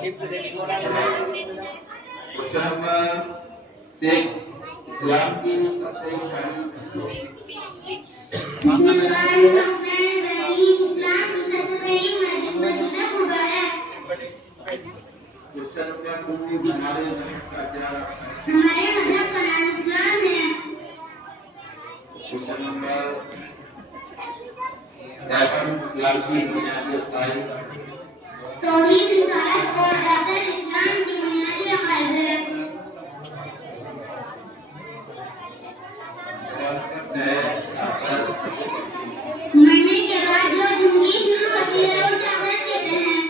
Question number 6 इस्लाम की सबसे बड़ी बिस्मिल्लाहिर्रहमानिर्रहीम इस्लाम की सबसे बड़ी मस्जिद मुबारक। क्वेश्चन नंबर 2 हमारे मजहब का क्या हमारे मजहब का नाम इस्लाम है। क्वेश्चन नंबर 7 इस्लाम की बुनियादी अकायद तौहीद रिसालत और आखिरत इस्लाम की बुनियादी अकायद है। मरने के बाद जो जिंदगी शुरू होती है उसे आखिरत कहते हैं।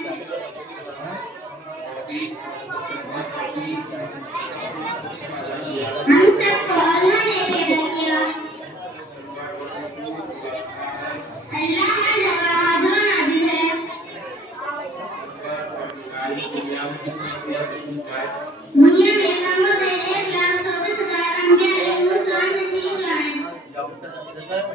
हम सबको अल्लाह ने पैदा किया। अल्लाह हर जगह हाजिर नाज़िर है। दुनिया में कम से 1,24,000 अंबिया इस्लाम तस्लीम लाए। आप सल्लल्लाहु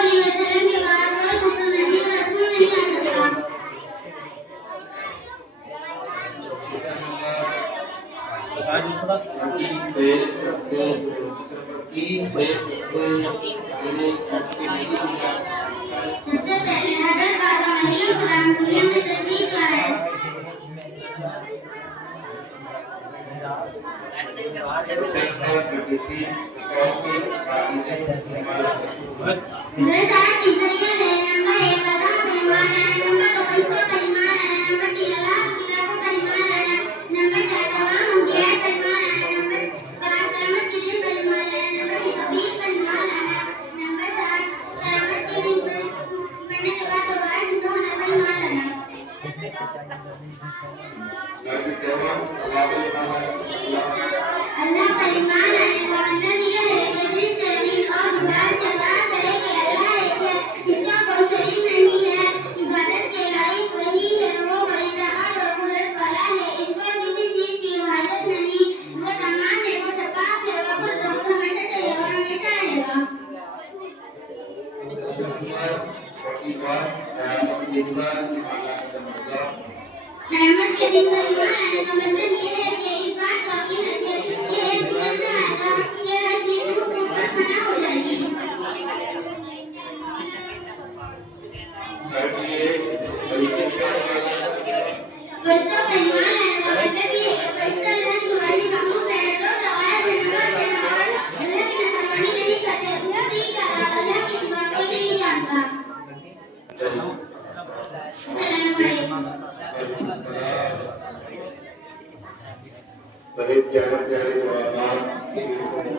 अलैहि वसल्लम के बाद कोई दूसरा नबी और रसूल नहीं आ सकता। सबसे पहले हज़रत आदम अलैहिस्सलाम दुनिया में तशरीफ लाए। वे सारी चीजें ये हैं। नंबर 1 अल्लाह पर ईमान लाना, नंबर 2 फरिश्तों पर ईमान लाना, नंबर 3 अल्लाह की किताबों पर ईमान लाना, नंबर 4 तमाम अंबिया पर ईमान लाना, नंबर 5 क़यामत के दिन पर ईमान लाना, नंबर 6 तौहीद पर ईमान लाना, नंबर 7 क़यामत के दिन पर मरने के बाद दोबारा जिंदा होने पर ईमान लाना। अल्लाह पर ईमान लाने का मतलब यह है कि दिल से अमीन और जुबान से बात करें कि अल्लाह एक है, इसका कोई शरीक नहीं है, इबादत के लायक वही है, वो बड़ी ताकत और कुदरत वाला है, इसको किसी चीज की हाजत नहीं, वो तमाम है, वो सपाक है, वो खुद हमेशा से है और हमेशा रहेगा। क़यामत के दिन पर ईमान लाने का मतलब ये है कि इस बात का यकीन रखें कि एक दिन ऐसा आएगा कि हर चीज ऊपर फना हो जाएगी। फरिश्तों पर ईमान लाने का मतलब ये है कि फरिश्ते अल्लाह की मर्जी मखलूक है, रोज़ सवार है, नमाज है और अल्लाह की नाफरमानी नहीं करते। उसी का अल्लाह के सिवा कोई नहीं जानता। प्यारे प्यारे